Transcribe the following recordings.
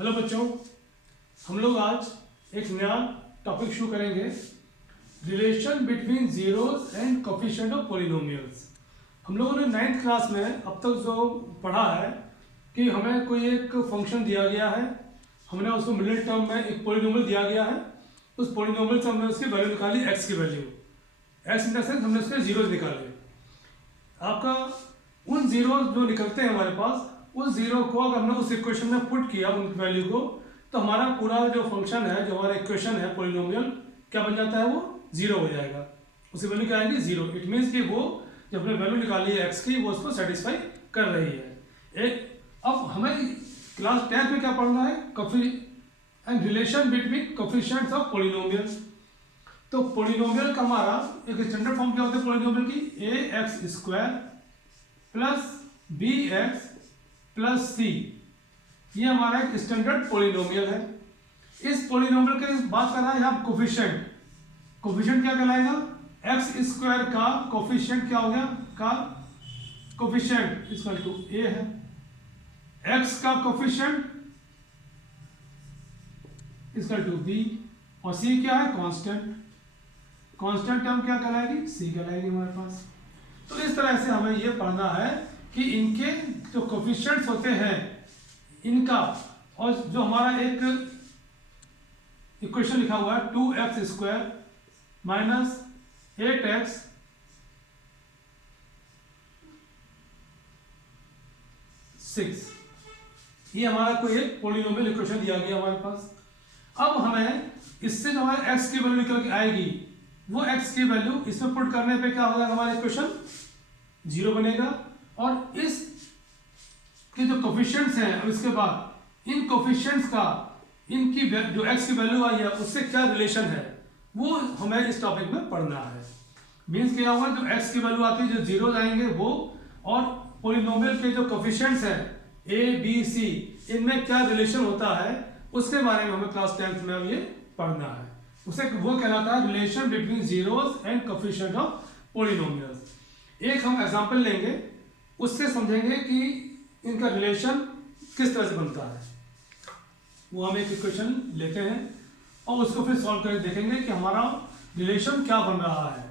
Hello बच्चों, हम लोग आज एक नया टॉपिक शुरू करेंगे, relation between zeros and coefficient of polynomials. हम लोगों ने 9th क्लास में अब तक जो पढ़ा है कि हमें कोई एक फंक्शन दिया गया है, हमने उसको मिडिल टर्म में एक पॉलिनोमियल दिया गया है, उस पॉलिनोमियल से हमने उसकी वैल्यू निकाली x की value, x in the sense हमने उसके जीरोज निकाले। आपका उन जीरो जो निकलते हैं हमारे पास, उस जीरो को अगर हमने उस इक्वेशन में पुट किया उन वैल्यू को, तो हमारा पूरा जो फंक्शन है, जो हमारा इक्वेशन है पॉलिनोमियल, क्या बन जाता है, वो जीरो हो जाएगा। उसकी वैल्यू क्या आएगी, जीरो। इट मीन्स कि वो जब हमने वैल्यू निकाली है एक्स की, वो उसको सेटिस्फाई कर रही है। अब हमें क्लास 10th में क्या पढ़ना है, relation between coefficients of polynomial. तो पॉलिनोमियल का हमारा एक स्टैंडर्ड फॉर्म क्या होता है पॉलिनोमियल की, a x square plus b x plus c, ये हमारा एक स्टैंडर्ड पॉलिनोमियल है। इस पॉलिनोमियल के बात कर रहा है यहाँ कोफिशिएंट। कोफिशिएंट क्या कहलाएगा, एक्स स्क्वायर का कोफिशिएंट क्या हो गया, का कोफिशिएंट इक्वल टू ए है, एक्स का कोफिशिएंट इक्वल टू बी, और सी क्या है, कांस्टेंट। कांस्टेंट टर्म क्या कहलाएगी, सी कहलाएगी हमारे पास। तो इस तरह से हमें ये पढ़ना है कि इनके जो कोफिशिएंट्स होते हैं इनका, और जो हमारा एक इक्वेशन लिखा हुआ है 2x square minus 8x six, ये हमारा कोई एक पॉलिनोमियल इक्वेशन दिया गया हमारे पास। अब हमें इससे जो हमारे x की वैल्यू निकल के आएगी, वो x की वैल्यू इसमें पुट करने पे क्या होगा, हमारा इक्वेशन जीरो बनेगा। और इस के जो कोफिशिएंट्स हैं, अब इसके बाद इन कोफिशिएंट्स का इनकी जो x की वैल्यू आई है उससे क्या रिलेशन है, वो हमें इस टॉपिक में पढ़ना है। मींस क्या होगा, जो x की वैल्यू आती है, जो जीरो आएंगे वो, और पॉलिनोमियल के जो कोफिशिएंट्स हैं a b c, इनमें क्या रिलेशन होता है, उसके बारे में हमें क्लास 10th में अब ये पढ़ना है। उसे वो कहलाता है relation between zeros and coefficient of polynomials. एक हम एग्जांपल लेंगे, उससे समझेंगे कि इनका रिलेशन किस तरह से बनता है। वो हम एक इक्वेशन लेते हैं और उसको फिर सॉल्व करके देखेंगे कि हमारा रिलेशन क्या बन रहा है।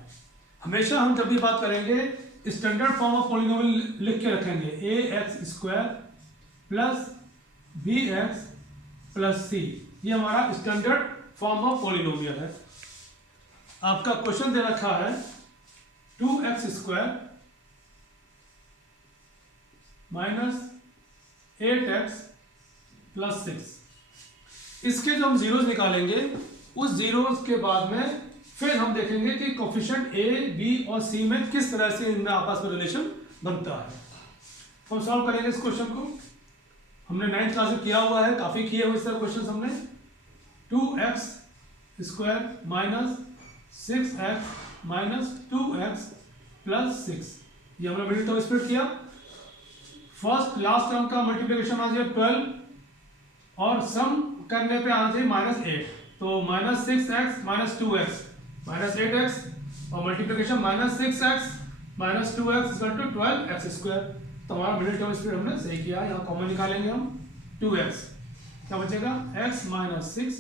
हमेशा हम जब भी बात करेंगे स्टैंडर्ड फॉर्म ऑफ पॉलिनोमियल लिख के रखेंगे, a x square plus b x plus c, ये हमारा स्टैंडर्ड फॉर्म ऑफ पॉलिनोमियल है। आपका क्वेश्चन दे रखा है 2x square minus 8x plus 6। इसके जो हम जीरोस निकालेंगे, उस जीरोस के बाद में फिर हम देखेंगे कि कोफिशिएंट ए बी और सी में किस तरह से इनमें आपस में रिलेशन बनता है। हम सॉल्व करेंगे इस क्वेश्चन को। हमने 9th क्लास में किया हुआ है, काफी किए हुए इस तरह क्वेश्चन हमने। 2x square minus 6x minus 2x plus 6, ये हमने मिडिल टर्म स्प्लिट किया। फर्स्ट लास्ट टर्म का मल्टीप्लिकेशन आ जाए 12, और सम करने पे आ जाए -8, तो -6x minus 2x minus 8x, और multiplication -6x minus 2x equal to 12x square. तो हमारा मिडिल टर्म स्प्लिट हमने सही किया। यहाँ कॉमन निकालेंगे हम, 2x क्या बचेगा, x माइनस 6,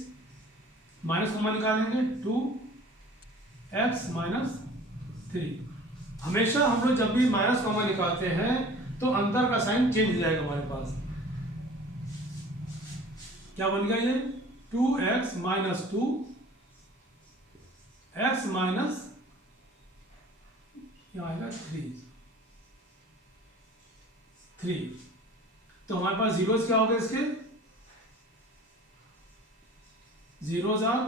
माइनस कॉमन निकालेंगे 2x माइनस 3। हमेशा हम लोग जब भी माइनस कॉमन निकालते हैं तो अंदर का साइन चेंज हो जाएगा हमारे पास। क्या बन गया ये, 2x माइनस 2 x माइनस, यहाँ आएगा 3। तो हमारे पास जीरोस क्या हो गए, इसके zeros are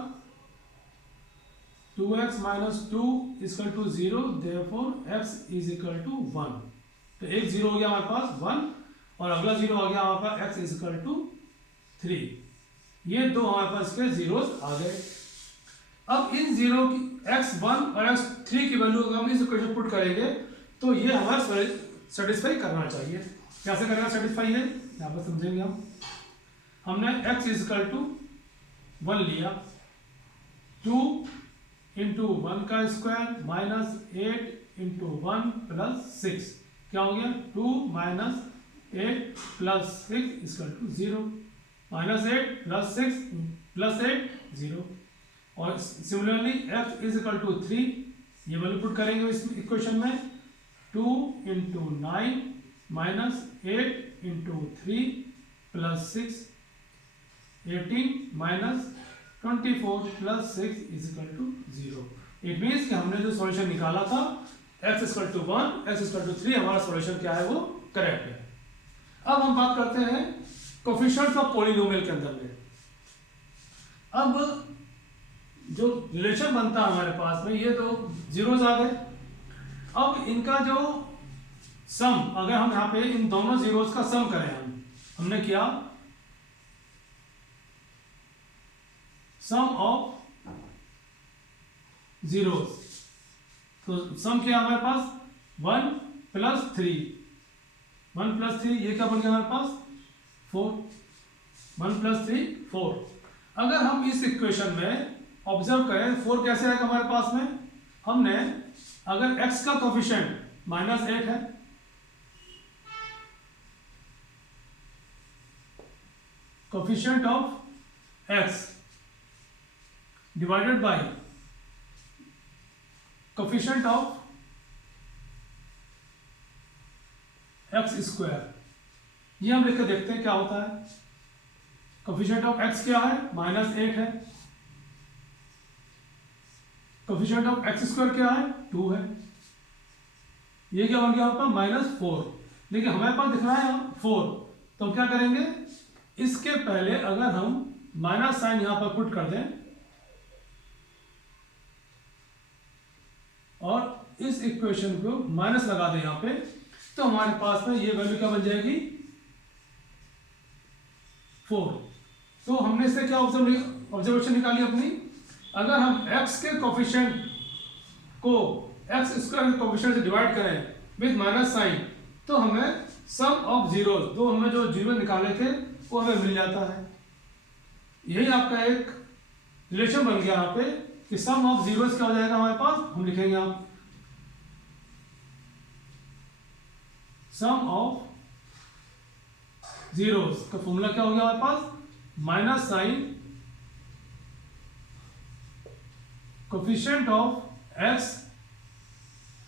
2x minus 2 equal to 0, therefore x is equal to 1। तो एक जीरो हो गया हमारे पास 1, और अगला जीरो आ गया हमारे पास x इज इक्वल टू 3। ये दो हमारे पास के जीरोस आ गए। अब इन जीरो की x1 और x3 की वैल्यू हम इस इक्वेशन पुट करेंगे, तो ये हमारा सेटिस्फाई करना चाहिए। कैसे करना सेटिस्फाई है, यहाँ पर समझेंगे हम। हमने x इज इक्वल टू 1 लिया, 2 इंटू 1 का स्क्वायर माइनस 8 इंटू 1 प्लस 6, क्या हो गया, 2 माइनस 8 प्लस 6 इक्वल टू 0। -8 + 6 + 8 0। और similarly x is equal to 3, ये वैल्यू पुट करेंगे इस इक्वेशन में। 2 × 9 - 8 × 3 + 6 18 - 24 + 6 is equal to 0। It means कि हमने जो सॉल्यूशन निकाला था x equal to 1, x equal to 3, हमारा सॉल्यूशन क्या है, वो करेक्ट है। अब हम बात करते हैं कोफिशिएंट्स ऑफ पॉलिनोमियल के अंदर में। अब जो रिलेशन बनता है हमारे पास में, ये तो जीरोज आ गए। अब इनका जो सम, अगर हम यहाँ पे इन दोनों जीरोज का सम करें, हमने किया सम ऑफ जीरोज, तो सम क्या हमारे पास 1 + 3, 1 + 3, ये क्या बन गया हमारे पास 4, 1 + 3 4। अगर हम इस इक्वेशन में ऑब्जर्व करें 4 कैसे आएगा हमारे पास में, हमने अगर x का कोफिशिएंट -8 है, coefficient of x divided by coefficient of x², ये हम लिख के देखते हैं क्या होता है। कोफिशिएंट ऑफ x क्या है, -8 है। कोफिशिएंट ऑफ x² क्या है, 2 है। ये क्या बन गया आपका -4, लेकिन हमारे पास दिख रहा है 4, तो हम क्या करेंगे, इसके पहले अगर हम माइनस साइन यहां पर पुट कर दें और इस इक्वेशन को माइनस लगा दें यहां पे, तो हमारे पास में ये वैल्यू क्या बन जाएगी 4। तो हमने इससे क्या ऑब्जर्वेशन निकाली अपनी, अगर हम x के कोफिशिएंट को x² के कोफिशिएंट से डिवाइड करें विद माइनस साइन, तो हमें सम ऑफ जीरोज, तो हमें जो जीरो निकाले थे वो हमें मिल जाता है। यही आपका एक रिलेशन बन गया यहाँ पे कि सम ऑफ जीरोज क्या हो जाएगा हमारे पास, हम लिखेंगे आप सम ऑफ जीरोज का फॉर्मूला क्या हो गया हमारे पास, minus sign coefficient of x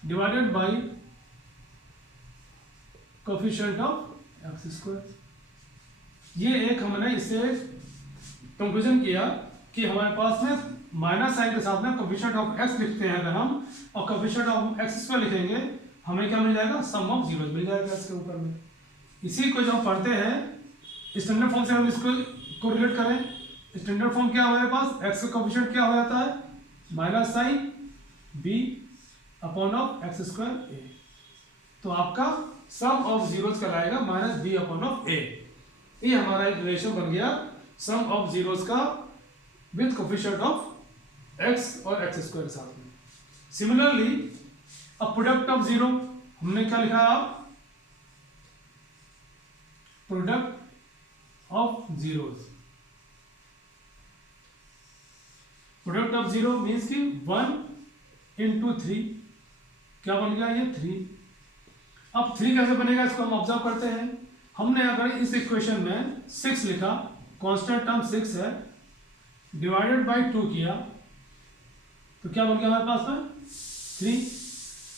divided by coefficient of x²। ये एक हमने इससे कंक्लूजन किया कि हमारे पास में माइनस साइन के साथ में कोफिशिएंट ऑफ x लिखते हैं अगर हम, और कोफिशिएंट ऑफ x² लिखेंगे, हमें क्या मिल जाएगा, सम ऑफ जीरोज मिल जाएगा इसके ऊपर में। इसी को जब हम पढ़ते हैं स्टैंडर्ड फॉर्म से हम इसको कोरिलेट करें। स्टैंडर्ड फॉर्म क्या हमारे पास, x का कोफिशिएंट क्या हो जाता है, minus sign b upon of x²a, तो आपका सम ऑफ जीरोज कहलाएगा -b/a। ये हमारा एक रिलेशन बन गया सम ऑफ जीरोज का विद कोफिशिएंट ऑफ x और x² के साथ में। Similarly a product of zero, हमने क्या लिखा है, product of zeros. Product of zero means कि 1 × 3, क्या बन गया ये 3। अब 3 कैसे बनेगा इसको हम ऑब्जर्व करते हैं। हमने अगर इस इक्वेशन में 6 लिखा, कांस्टेंट टर्म 6 है, डिवाइडेड बाय 2 किया, तो क्या बन गया हमारे पास में 3।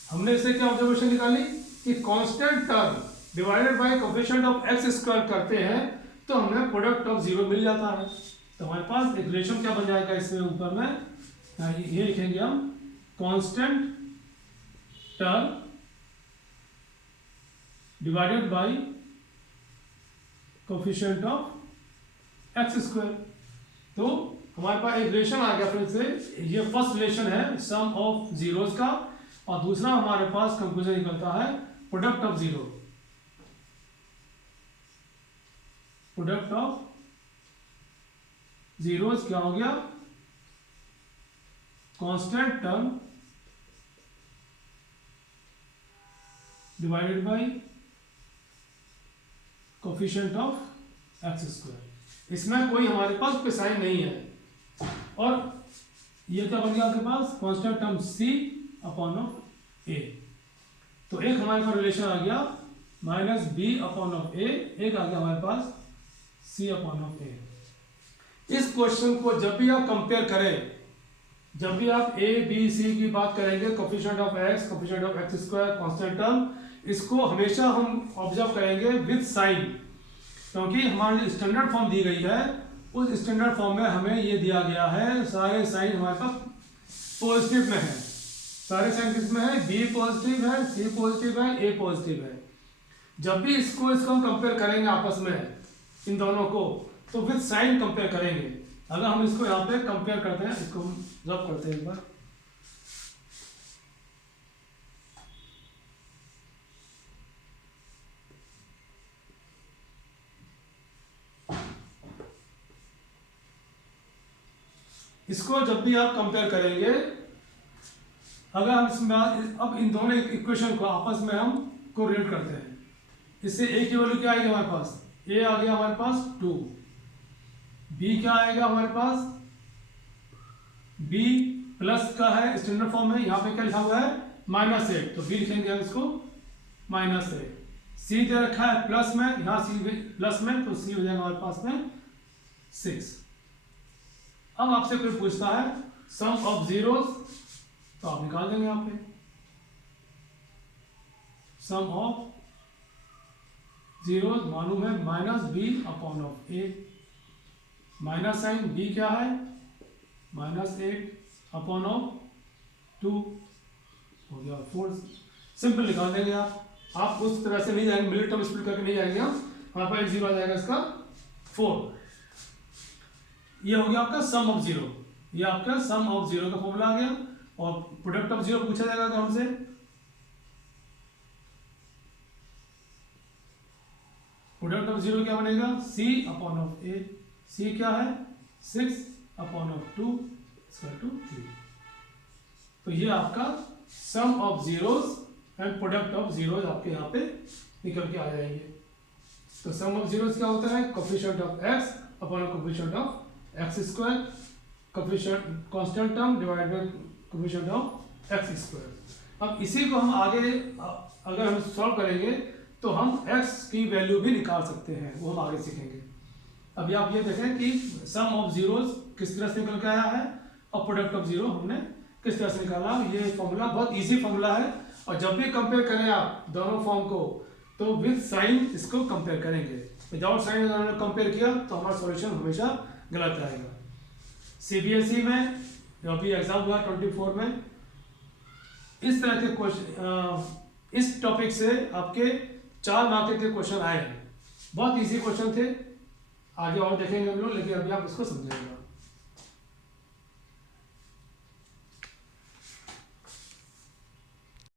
हमने इससे क्या ऑब्जर्वेशन निकाली कि constant term divided by coefficient of x² करते हैं तो हमें प्रोडक्ट ऑफ जीरो मिल जाता है। तो हमारे पास एक रिलेशन क्या बन जाएगा इसमें ऊपर में, ये लिखेंगे हम constant term divided by coefficient of x²। तो हमारे पास एक रिलेशन आ गया फिर से, ये फर्स्ट रिलेशन है सम ऑफ जीरोज का, और दूसरा हमारे पास कंक्लूजन निकलता है product of zero, product of zeros क्या हो गया, constant term divided by coefficient of x²। इसमें कोई हमारे पास कोई साइन नहीं है, और ये क्या बन गया आपके पास, constant term c upon of a। तो एक हमारे पास रिलेशन आ गया -b/a, एक आ गया हमारे पास C अपॉन ऑफ A। इस क्वेश्चन को जब भी आप कंपेयर करें, जब भी आप A B C की बात करेंगे, coefficient of x, coefficient of x square, constant term, इसको हमेशा हम ऑब्जर्व करेंगे विद साइन, क्योंकि हमारी जो स्टैंडर्ड फॉर्म दी गई है उस स्टैंडर्ड फॉर्म में हमें ये दिया गया है सारे साइन हमारे पास पॉजिटिव में है। सारे साइन किसमें है? B पॉजिटिव है, C पॉजिटिव है, A पॉजिटिव है। जब भी इसको हम कंपेयर करेंगे आपस में इन दोनों को, तो विद साइन कंपेयर करेंगे। अगर हम इसको यहाँ पे कंपेयर करते हैं, इसको हम रब करते हैं एक बार। इसको जब भी आप कंपेयर करेंगे, अगर हम इसमें अब इन दोनों इक्वेशन को आपस में हम कोरिलेट करते हैं, इससे A की वैल्यू क्या आएगी हमारे पास? A आ गया हमारे पास 2, B क्या आएगा हमारे पास? B प्लस का है, स्टैंडर्ड फॉर्म है, यहाँ पे क्या लिखा हुआ है? -8, तो B लिखेंगे हम इसको -8। C दे रखा है प्लस में, यहाँ C प्लस में, तो C हो जाएगा हमारे पास में 6। अब आपसे कोई पूछता है सम ऑफ जीरोस, तो आप निकाल देंगे यहाँ पे सम ऑफ जीरोस मालूम है -b upon of A, minus sign B क्या है? -8 अपॉन ऑफ 2 हो गया 4। सिंपल निकाल देंगे आप उस तरह से नहीं जाएंगे, मिडिल टर्म स्प्लिट करके नहीं जाएंगे हम, वहां पर एक जीरो आ जाएगा इसका 4। ये हो गया आपका सम ऑफ जीरो, ये आपका सम ऑफ जीरो का फॉर्मूला आ गया। और प्रोडक्ट ऑफ जीरो पूछा जाएगा अगर हमसे, प्रोडक्ट ऑफ जीरो क्या बनेगा? C upon of A। C क्या है? 6 अपॉन ऑफ 2 इक्वल टू 3। तो ये आपका sum of zeros and product of zeros आपके यहाँ पे निकल के आ जाएंगे। तो सम ऑफ जीरोस क्या होता है? Coefficient of x upon coefficient of x square, coefficient constant term divide by coefficient of x square. अब इसी को हम आगे अगर हम सॉल्व करेंगे तो हम x की वैल्यू भी निकाल सकते हैं, वो हम आगे सीखेंगे। अभी आप ये देखें कि सम ऑफ जीरोस किस तरह से निकल के आया है और प्रोडक्ट ऑफ जीरो हमने किस तरह से निकाला। ये फॉर्मूला बहुत इजी फॉर्मूला है, और जब भी कंपेयर करें आप दोनों फॉर्म को, तो विद साइन इसको कंपेयर करेंगे। विदाउट साइन अगर हमने कंपेयर किया तो हमारा सॉल्यूशन हमेशा गलत आएगा। CBSE में जो अभी एग्जाम हुआ 24 में, इस तरह के क्वेश्चन, इस टॉपिक से आपके 4 मार्क के क्वेश्चन आए हैं। बहुत इजी क्वेश्चन थे, आगे और देखेंगे हम लोग, लेकिन अभी आप इसको समझिएगा।